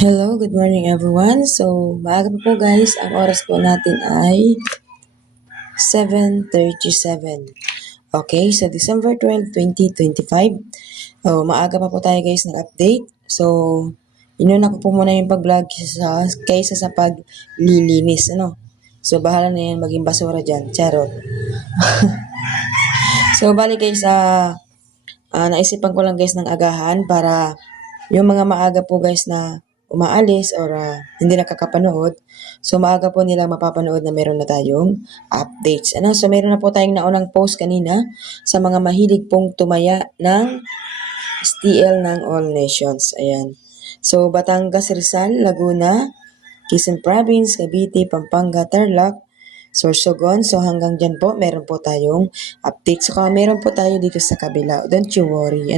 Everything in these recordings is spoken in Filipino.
Hello, good morning everyone. So, maaga pa po guys. Ang oras po natin ay 7:37. Okay, so December 12, 2025. Maaga pa po tayo guys ng update. So, inuna ko po muna yung pag-vlog kaysa sa paglilinis. So, bahala na yan maging basura dyan. Charot. So, bali guys, naisipan ko lang guys ng agahan para yung mga maaga po guys na umaalis or hindi nakakapanood, so maaga po nila mapapanood na meron na tayong updates. So meron na po tayong naunang post kanina sa mga mahilig pong tumaya ng STL ng All Nations. Ayan. So Batangas, Rizal, Laguna, Quezon Province, Cavite, Pampanga, Tarlac, Sorsogon. So hanggang dyan po, meron po tayong updates. So meron po tayo dito sa kabila. Don't you worry.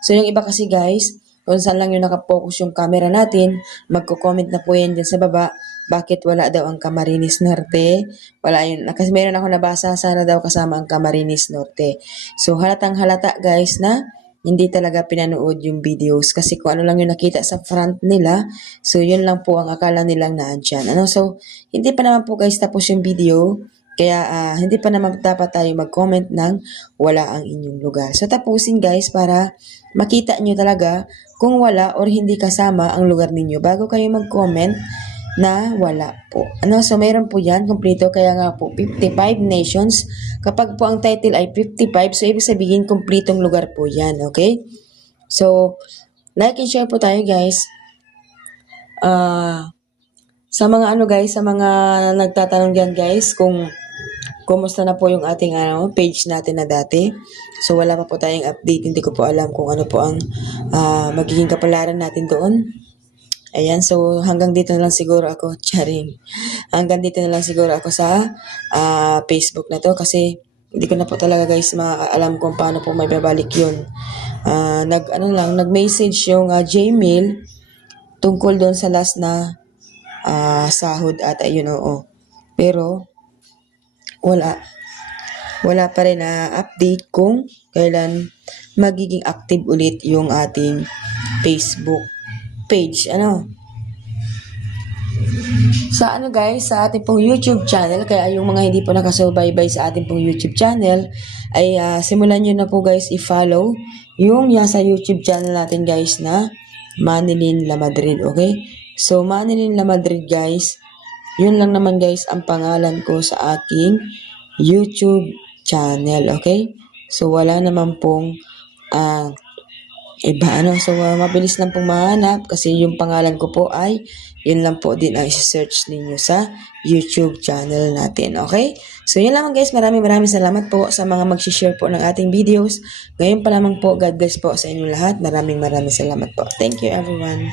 So yung iba kasi guys, kung saan lang yung nakapokus yung camera natin, magko-comment na po yan dyan sa baba, bakit wala daw ang Camarines Norte? Wala yun. Kasi meron ako nabasa, sana daw kasama ang Camarines Norte. So halatang halata guys na hindi talaga pinanood yung videos kasi kung ano lang yung nakita sa front nila, so yun lang po ang akala nilang naandyan. So hindi pa naman po guys tapos yung video, kaya hindi pa naman dapat tayo mag-comment ng wala ang inyong lugar. So tapusin guys para makita nyo talaga kung wala or hindi kasama ang lugar ninyo bago kayo mag-comment na wala po. So meron po yan, kompleto, kaya nga po 55 nations. Kapag po ang title ay 55, so ibig sabihin kompletong lugar po yan, okay? So, like and share po tayo guys. Sa mga guys, sa mga nagtatanong dyan guys, kung kumusta na po yung ating page natin na dati. So wala pa po tayong update, hindi ko po alam kung ano po ang magiging kapalaran natin doon. Ayan, so hanggang dito na lang siguro ako, charing. Hanggang dito na lang siguro ako sa Facebook na to kasi hindi ko na po talaga guys maalam kung paano po may babalik yun. Nag-message yung Gmail tungkol doon sa last na sahod at ayun, oo. Pero wala pa rin na update kung kailan magiging active ulit yung ating Facebook page. Sa guys, sa ating pong YouTube channel, kaya yung mga hindi po nakasubaybay sa ating pong YouTube channel, ay simulan nyo na po guys i-follow yung sa YouTube channel natin guys na Manilyn Lamadrid, okay? So, Manilyn Lamadrid guys, yun lang naman guys ang pangalan ko sa aking YouTube channel, okay? So, wala naman pong iba, So, mabilis lang pong mahanap kasi yung pangalan ko po ay yun lang po din ang search ninyo sa YouTube channel natin, okay? So, yun lang guys. Maraming salamat po sa mga mag-share po ng ating videos. Ngayon pa lamang po, God bless po sa inyong lahat. Maraming salamat po. Thank you everyone.